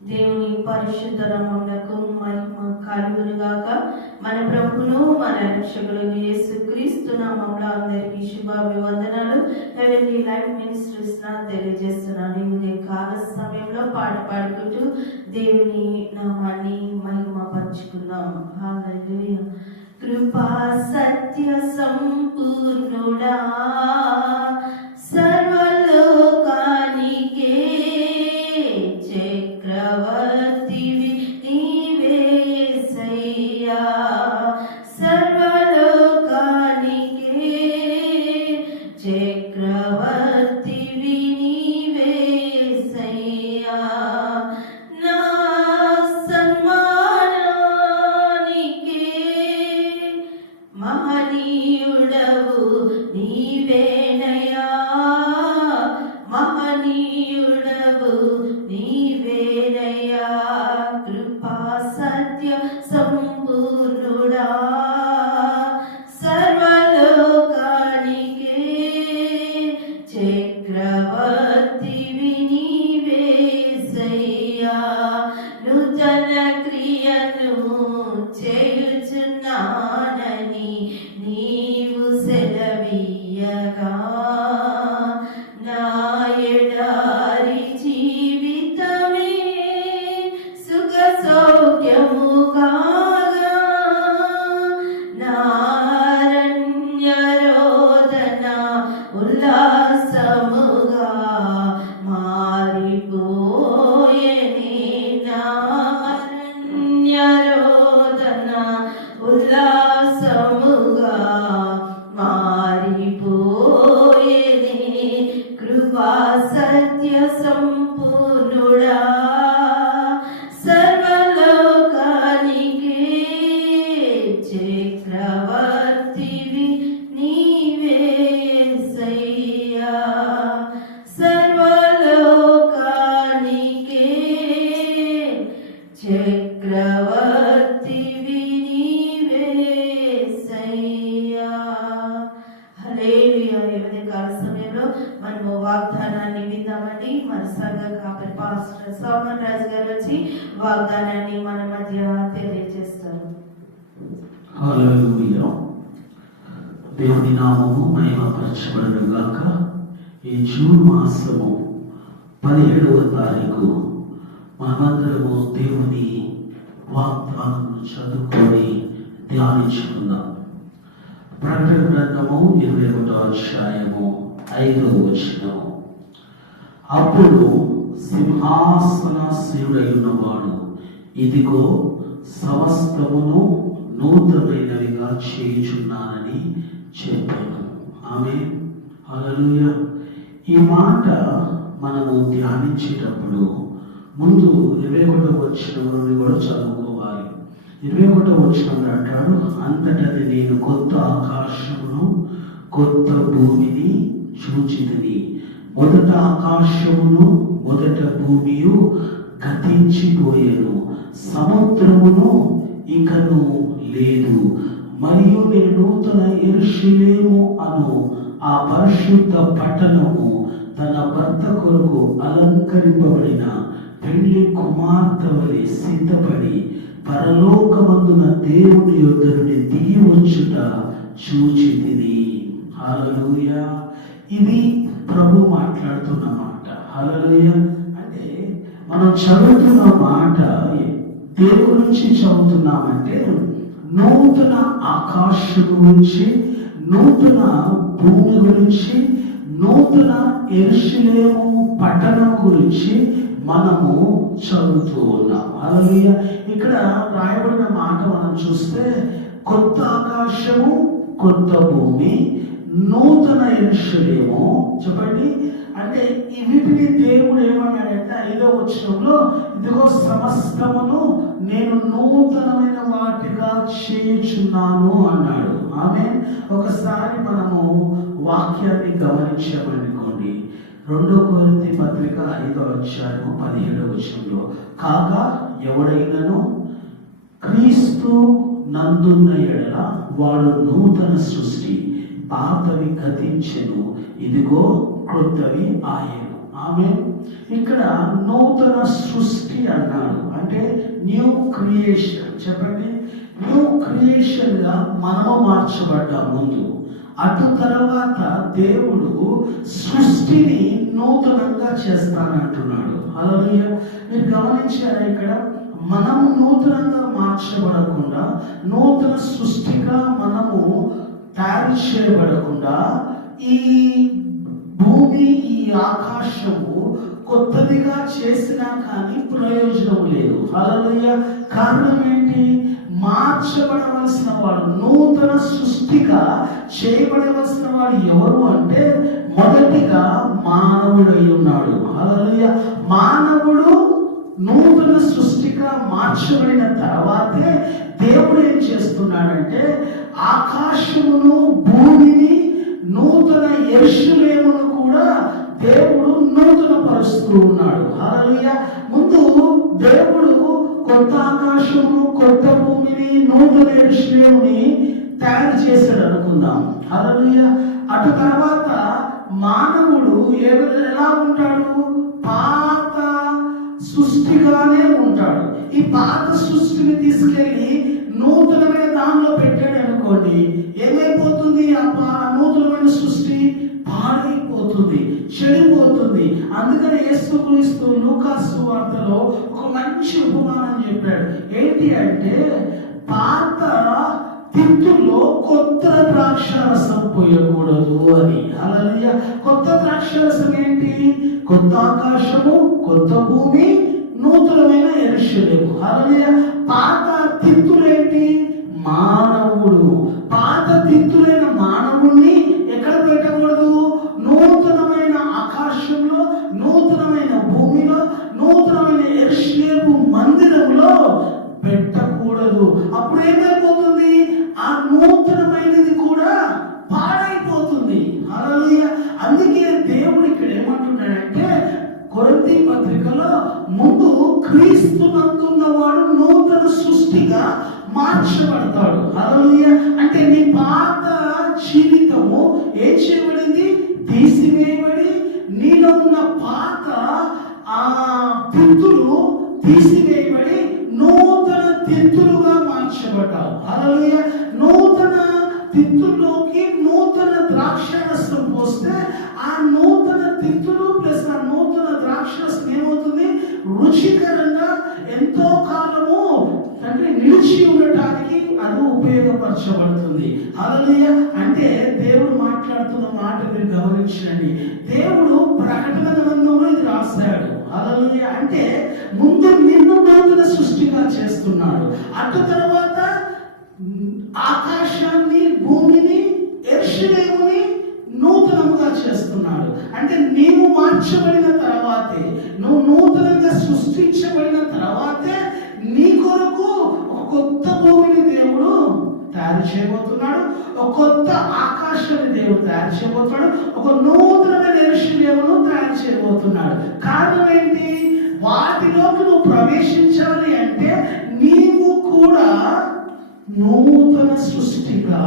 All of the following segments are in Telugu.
దేవుని పరిశుద్ధ నామమునకు మహిమ కలుగును గాక. మన ప్రభును మన రక్షకులు యేసు క్రీస్తు నామంలో అందరికీ శుభాభివందనాలు. హెవెన్లీ లైఫ్ మినిస్ట్రీస్ నా తెలియజేస్తున్నాను ఉదయ కాల సమయంలో పాట పాడుకుంటూ దేవుని నామాన్ని మహిమ పరుచుకుందాం హల్లెలూయా కృపా సత్య సంపూర్ణుడా సర్వ చేసి వాగ్దానాన్ని మన మధ్య తెలియజేస్తారు. దేవుని నామము మహిమపరచబడను గాక. ఈ జూన్ మాసము పదిహేడవ తారీఖు మనమందరము దేవుని వాగ్దానం చదువుకొని ధ్యానించుకుందాం. ప్రకటన గ్రంథము ఇరవై ఒకటో అధ్యాయము ఐదవ వచనము. అప్పుడు సింహాసనాసీనుడై ఉన్నవాడు ఇదిగో సమస్తమును నూతనమైనవిగా చేయుచున్నానని చెప్పాను ఆమె అలలుయ ఈ మాట మనము ధ్యానించేటప్పుడు ముందు ఇరవై ఒకటో వచ్చిన కూడా చదువుకోవాలి. ఇరవై ఒకటో వచ్చిన అంటాడు అంతటది నేను కొత్త ఆకాశమును కొత్త భూమిని చూచిదని మొదట ఆకాశమును మొదట భూమియు గతించిపోయాను. సముద్రమును ఇకను లేదు. మరియు నేను నూతన ఎరుషులేము అను ఆ పరిశుద్ధ పట్టణము తన భర్త కొరకు అలంకరింపబడిన పెళ్ళి కుమార్తె వలె సిద్ధపడి పరలోకమందున దేవుని యొద్ద నుండి దిగి వచ్చుట చూచి తిని ఇది ప్రభు మాట్లాడుతున్న మాట హల్లెలూయా. అంటే మనం చదువుతున్న మాట దేని గురించి చదువుతున్నామంటే నూతన ఆకాశం గురించి నూతన భూమి గురించి నూతన ఎరుషులేము పట్టణం గురించి మనము చదువుతూ ఉన్నాం. అలాగే ఇక్కడ రాయబడిన మాట మనం చూస్తే కొత్త ఆకాశము కొత్త భూమి నూతన ఎరుషులేము చెప్పండి? అంటే ఈ వీటిని దేవుడు ఏమన్నాడంటే ఐదో వచనంలో ఇదిగో సమస్తమును నేను నూతనమైన వాటిగా చేయుచున్నాను అన్నాడు. ఆమె ఒకసారి మనము వాక్యాన్ని గమనించామనుకోండి. రెండో కొరింథీ పత్రిక ఐదో అధ్యాయము పదిహేడో వచనంలో కాగా ఎవడైనను క్రీస్తు నందున్న ఎడల వాడు నూతన సృష్టి. పాతవి గతించెను. ఇదిగో క్రొత్తవి ఆయను. ఆమె ఇక్కడ నూతన సృష్టి అన్నాడు. అంటే న్యూ క్రియేషన్ చెప్పండి. న్యూ క్రియేషన్గా మనము మార్చబడ్డాం ముందు. అటు తర్వాత దేవుడు సృష్టిని నూతనంగా చేస్తానంటున్నాడు. అలాగే మీరు గమనించారా ఇక్కడ? మనము నూతనంగా మార్చబడకుండా నూతన సృష్టిగా మనము తయారు చేయబడకుండా ఈ భూమి ఈ ఆకాశము కొత్తదిగా చేసినా కానీ ప్రయోజనం లేదు. హల్లెలూయ. కారణం ఏంటి? మార్చబడవలసిన వాడు నూతన సృష్టిగా చేయబడవలసిన వాడు ఎవరు అంటే మొదటిగా మానవుడై ఉన్నాడు. హల్లెలూయ. మానవుడు నూతన సృష్టిగా మార్చబడిన తర్వాతే దేవుడు ఏం చేస్తున్నాడంటే ఆకాశమును భూమిని నూతన యెరూషలేమును కూడా దేవుడు నూతన పరుస్తూ ఉన్నాడు. హల్లెలూయా. ముందు దేవుడు కొత్త ఆకాశము కొత్త భూమిని నూతన యెరూషలేముని తయారు చేశాడు అనుకుందాం. హల్లెలూయా. అటు తర్వాత మానవుడు ఏ ఎలా ఉంటాడు? పాత సృష్టిగానే ఉంటాడు. ఈ పాత సృష్టిని తీసుకెళ్ళి నూతనమైన దానిలో పెట్టాడు అనుకోండి ఏమైపోతుంది? ఆ నూతనమైన సృష్టి పాడైపోతుంది చెడిపోతుంది. అందుకని యేసు క్రీస్తు లూకాసు వార్తలో ఒక మంచి ఉపమానం చెప్పాడు. ఏంటి అంటే పాత తిత్తుల్లో కొత్త ద్రాక్షారసం పోయకూడదు అని. అలా కొత్త ద్రాక్షారసం ఏంటి? కొత్త ఆకాశము కొత్త భూమి నూతనమైన ఎరుషలేము అలాగే పాత తిత్తులేంటి? మానవుడు. పాత తిత్తులే మార్చబడతాడు. అలలుయ అంటే నీ పాత జీవితము ఏం చేయబడింది? తీసివేయబడి నీలో ఉన్న పాత ఆ తిత్తులు తీసివేయబడి నూతన తిత్తులుగా మార్చబడ్డావు. అలలుయ నూతన తిత్తుల్లోకి నూతన ద్రాక్షరసం పోస్తే ఆ నూతన తిత్తులు ప్లస్ ఆ నూతన ద్రాక్షరసం ఏమవుతుంది? రుచికరంగా ఎంతో కాలము నిలిచి ఉండటానికి అది ఉపయోగపరచబడుతుంది. అలలియ అంటే దేవుడు మాట్లాడుతున్న మాట మీరు గమనించండి. దేవుడు ప్రకటన గ్రంథంలో ఇది రాశాడు. అలలియ అంటే ముందు నిన్ను నూతన సృష్టిగా చేస్తున్నాడు. అటు తర్వాత ఆకాశాన్ని భూమిని ఎర్షలేముని నూతనముగా చేస్తున్నాడు. అంటే నీవు మార్చబడిన తర్వాతే నువ్వు నూతనంగా సృష్టించబడిన తర్వాతే నీ కొరకు తయారు చేయబోతున్నాడు. ఒక కొత్త ఆకాశాన్ని దేవుడు తయారు చేయబోతున్నాడు. ఒక నూతనమైన ఎరుషలేమును తయారు చేయబోతున్నాడు. కారణం ఏంటి? వాటిలోకి నువ్వు ప్రవేశించాలి అంటే నీవు కూడా నూతన సృష్టిగా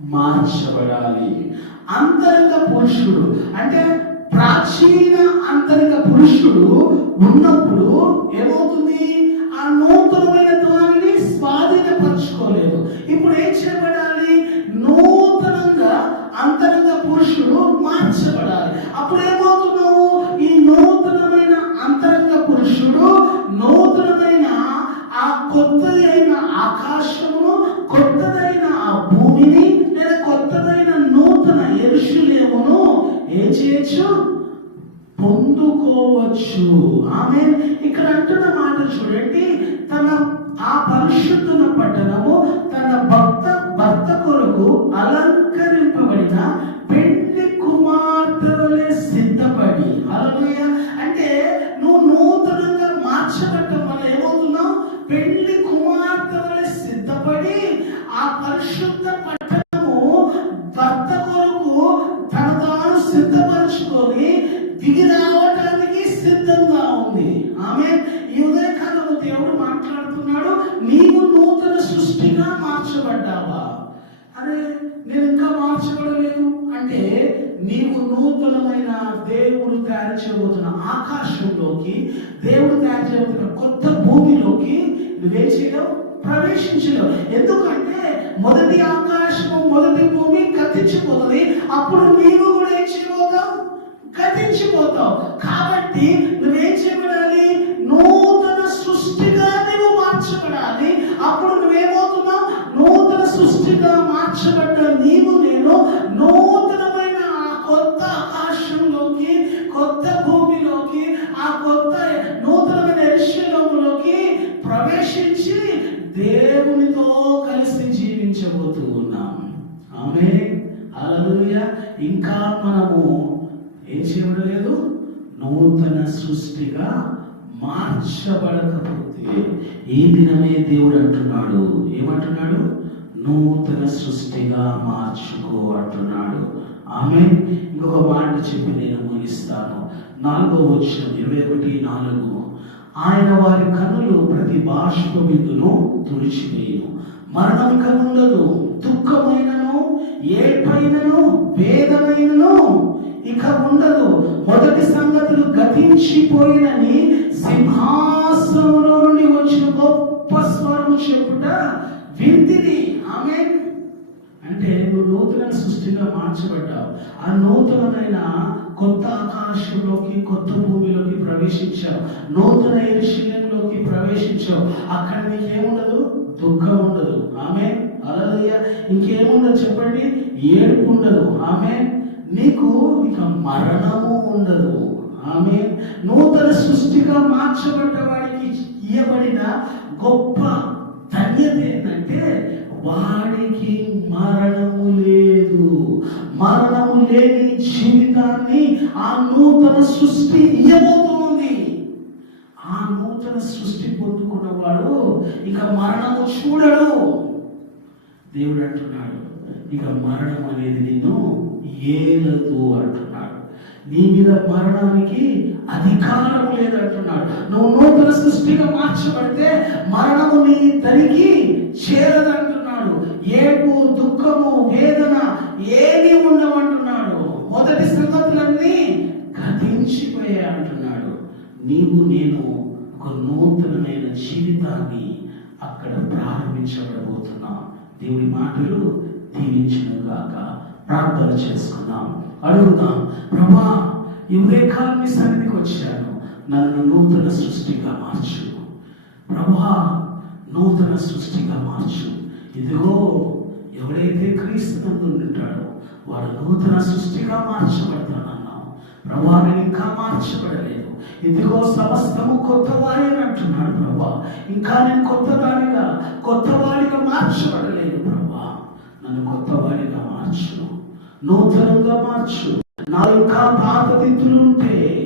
మార్చబడాలి. అంతరంగ పురుషుడు అంటే ప్రాచీన అంతరిక పురుషుడు ఉన్నప్పుడు ఏమవుతుంది? ఆ నూ ఇప్పుడు ఏం చేయబడాలి? నూతనంగా అంతరంగ పురుషుడు మార్చబడాలి. అప్పుడు ఏమవుతున్నావు ఈ నూతనమైన అంతరంగ పురుషుడు నూతనమైన ఆ కొత్తదైన ఆకాశమును కొత్తదైన ఆ భూమిని లేదా కొత్తదైన నూతన ఎరుషులేమును ఏం చేయొచ్చు? పొందుకోవచ్చు. ఆమె ఇక్కడ అంటున్న మాట చూడండి. తన ఆ పరిశుద్ధుల పట్టణము తన భక్త భర్త కొరకు అలంకరింపబడిన అరే నేను ఇంకా మార్చబడలేదు. అంటే నీవు నూతనమైన దేవుడు తయారు చేయబోతున్న ఆకాశంలోకి దేవుడు తయారు చేయబోతున్న కొత్త భూమిలోకి నువ్వేం చేయలేవు? ప్రవేశించలేవు. ఎందుకంటే మొదటి ఆకాశము మొదటి భూమి కత్తించిపోతుంది. అప్పుడు నీవు కూడా ఏం చేయబోతావు? కత్తించిపోతావు. కాబట్టి నూతన సృష్టిగా మార్చబడకపోతే ఈ దినమే దేవుడు అంటున్నాడు. ఏమంటున్నాడు? నూతన సృష్టిగా మార్చుకో అంటున్నాడు. ఆమె ఇంకొక మాట చెప్పి నేను ముగిస్తాను. నాలుగో వచ్చిన ఇరవై ఒకటి నాలుగు. ఆయన వారి కనులు ప్రతి బాష్ప బిందును తుడిచివేయను. మరణం కనులను ఉండదు దుఃఖమైనను ఏడ్పైనను వేదమైనను ఇక ఉండదు. మొదటి సంగతులు గతించిపోయినని సింహాసనంలో నుండి వచ్చిన గొప్ప స్వరం చెప్పుట వింటిది ఆమె అంటే నువ్వు నూతన సృష్టిగా మార్చబడ్డావు. ఆ నూతనమైన కొత్త ఆకాశంలోకి కొత్త భూమిలోకి ప్రవేశించావు. నూతన ఏషియంలోకి ప్రవేశించావు. అక్కడ నీకేముండదు? దుఃఖం ఉండదు ఆమె అలా ఇంకేముండదు చెప్పండి? ఏడుపు ఉండదు. ఆమె నీకు ఇక మరణము ఉండదు. ఆమె నూతన సృష్టిగా మార్చబడ్డ వాడికి ఇవ్వబడిన గొప్ప ధన్యత ఏంటంటే వాడికి మరణము లేదు. మరణము లేని జీవితాన్ని ఆ నూతన సృష్టి ఇవ్వబోతోంది ఆ నూతన సృష్టి పొందుకున్నవాడు ఇక మరణము చూడడు. దేవుడు అంటున్నాడు ఇక మరణం అనేది నిన్ను ఏలదు అంటున్నాడు. నీ మీద మరణానికి అధికారం లేదంటున్నాడు. నువ్వు నూతన సృష్టిగా మార్చబడితే మరణము నీ తనికి చేరదంటున్నాడు. ఏపు దుఃఖము వేదన ఏది ఉండమంటున్నాడు మొదటి సంగతులన్నీ గతించిపోయాయి అంటున్నాడు. నీవు నేను ఒక నూతనమైన జీవితాన్ని అక్కడ ప్రారంభించబడబోతున్నాం. దేవుడి మాటలు దీవించిన గాక ప్రార్థన చేసుకున్నాం. అడుగుదాం ప్రభా ఈ ఉదయకాలం మీ సన్నిధికి వచ్చాను. నన్ను నూతన సృష్టిగా మార్చు. ప్రభా నూతన సృష్టిగా మార్చు. ఇదిగో ఎవరైతే క్రీస్తునందు ఉంటాడో వాడు నూతన సృష్టిగా మార్చబడతానన్నావు. ప్రభా నేను ఇంకా మార్చబడలేదు. ఇదిగో సమస్తము కొత్త వారిని అంటున్నాడు ప్రభా. ఇంకా నేను కొత్త కొత్తవాడిగా మార్చబడలేదు ప్రభా. నన్ను కొత్తవాడిగా మార్చు. నూతనంగా మార్చు. నా యొక్క పాత తిత్తులు ఉంటే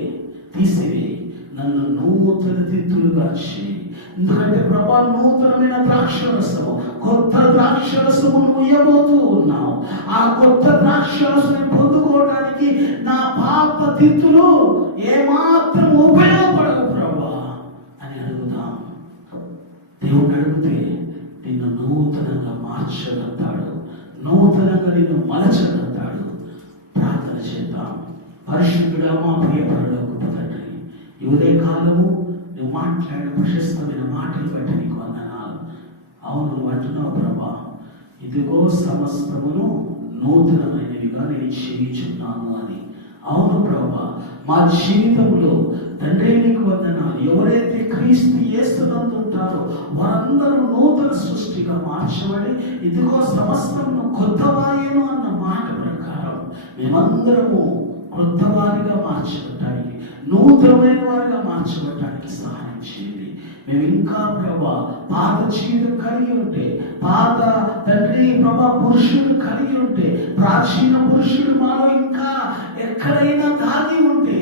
తీసివే. నన్ను నూతన తిత్తులుగా చేయి. ఎందుకంటే ప్రభా నూతనమైన ద్రాక్షరసం కొత్త ద్రాక్షరసము నువ్వు ఇవ్వబోతూ ఉన్నావు. ఆ కొత్త ద్రాక్షరసం పొందుకోవడానికి నా పాత తిత్తులు ఏమాత్రం ఉపయోగపడవు ప్రభా అని అడుగుదాం. దేవుడు అడిగితే నిన్ను నూతనంగా మార్చగలుగుతాడు. నూతనంగా నిన్ను మలచగలుగుతాడు. పరిశుద్ధుడా మా ప్రియపరుడు గొప్ప తండ్రి. ఈ కాలము నువ్వు మాట్లాడిన ప్రశస్తమైన మాటలు బట్టి నీకు వందనాలు. అవును నువ్వు అంటున్నావు ప్రభా ఇదిగో సమస్తమును నూతనమైనవిగా నేను క్షమించున్నాను అని. అవును ప్రభా మా జీవితంలో తండ్రి నీకు వందనాలు. ఎవరైతే క్రీస్తు చేస్తున్నందు ఉంటారో వారందరూ నూతన సృష్టిగా మార్చబడి ఇదిగో సమస్తము కొత్తవాయను అన్న మాట ప్రకారం మేమందరము కొత్త వారిగా నూతనమైన వారిగా మార్చబడ్డానికి సహాయం చేయండి. మేము ఇంకా ప్రభా పాత జీవితం కలిగి ఉంటే పాత తండ్రి ప్రభా పురుషుడు కలిగి ఉంటే ప్రాచీన పురుషుడు మాలో ఇంకా ఎక్కడైనా దాగి ఉంటే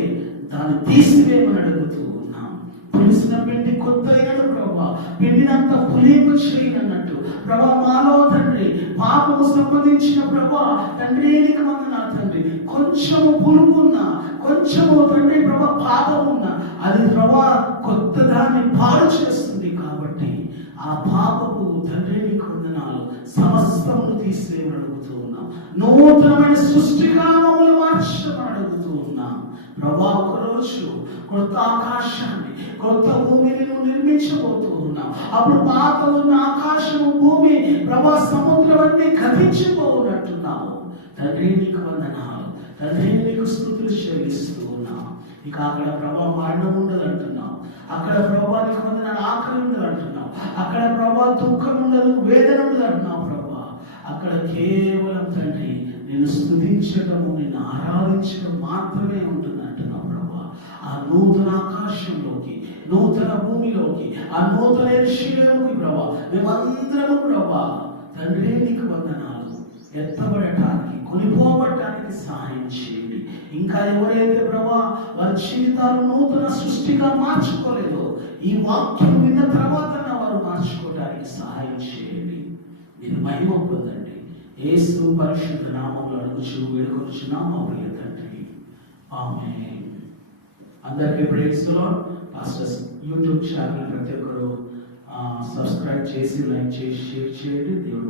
దాన్ని తీసివేయమని అడుగుతూ ఉన్నాం. పులిసిన పిండి కొత్త అయినడు ప్రభా. పిండినంత పులింపు చేయనన్నట్టు ప్రభా మాలో తండ్రి పాపము సంబంధించిన ప్రభా తండ్రి నీకు వందనా తండ్రి. కొంచెము పులుపున్న కొంచెము తండ్రి ప్రభా ఉన్నా అది ప్రభా కొత్త దాన్ని పాడు చేస్తుంది కాబట్టి ఆ పాపపు తండ్రి కొందనాలు సమస్తము సమస్తమును తీసివేయమని అడుగుతూ ఉన్నాం. నూతనమైన సృష్టిగా మమ్మల్ని మార్చమని అడుగుతూ ఉన్నాం. ప్రభా ఒకరోజు కొత్త ఆకాశాన్ని కొత్త భూమిని నువ్వు నిర్మించబోతూ ఉన్నావు. అప్పుడు పాత ఉన్న ఆకాశము భూమి ప్రభా సముద్రం అన్ని గతించిపోనట్టున్నావు తండ్రి నీకు వందనాలు. తండ్రి నీకు స్థుతులు చెల్లిస్తూ ఉన్నాం. ఇక అక్కడ ప్రభా మరణం ఉండదు అంటున్నావు అక్కడ ప్రభా నీకు వందనాలు ఆకలి ఉండదు అంటున్నావు అక్కడ ప్రభా దుఃఖం ఉండదు వేదన ఉండదు అంటున్నావు ప్రభా. అక్కడ కేవలం తండ్రి నేను స్థుతించడము నేను ఆరాధించడం మాత్రమే ఉంటుంది అంటున్నావు ప్రభా. ఆ నూతన ఆకాశంలోకి నూతన భూమిలోకి ఆ నూతన శిలలోకి ప్రభా. మేమందరము ప్రభా తండ్రి నీకు వందనాలు. ఎత్తబడట కొనిపోబడటానికి సహాయం చేయండి. ఇంకా ఎవరైతే ప్రభా వారి జీవితాలు నూతన సృష్టిగా మార్చుకోలేదో ఈ వాక్యం విన్న తర్వాత వారు మార్చుకోవడానికి సహాయం చేయండి. మీరు మహిమ పొందండి. ఏసు పరిశుద్ధ నామంలో అడుగుచు వేడుకొచ్చున్నాం మా ప్రియ తండ్రి. ఆమె అందరికీ ప్రేస్తులో పాస్టర్స్ యూట్యూబ్ ఛానల్ ప్రతి ఒక్కరు సబ్స్క్రైబ్ చేసి లైక్ చేసి షేర్ చేయండి. దేవుడు